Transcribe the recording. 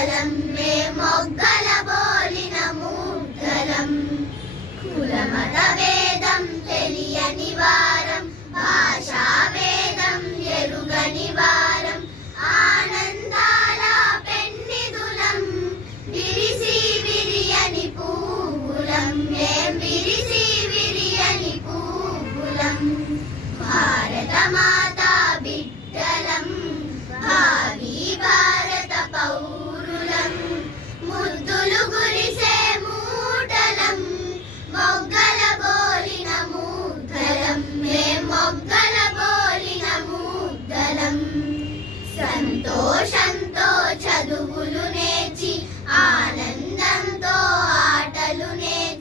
ముద్దలం మే మొగ్గల బోలిన ముద్దలం కులమత వేదం తెలియని వారం భాషా వేదం ఎరుగని వారం ఆనందాల పెన్నిదులం విరిసి విరియని పూవులం మేం విరిసి విరియని పూవులం భారత మాతా బిడ్డలం భావి భారత పౌరులం ముద్దులు గురిసే మూటలం మొగ్గల బోలిన ముద్దలం మేం మొగ్గల బోలిన ముద్దలం సంతోషంతో చదువులు నేర్చి ఆనందంతో ఆటలు నేర్చి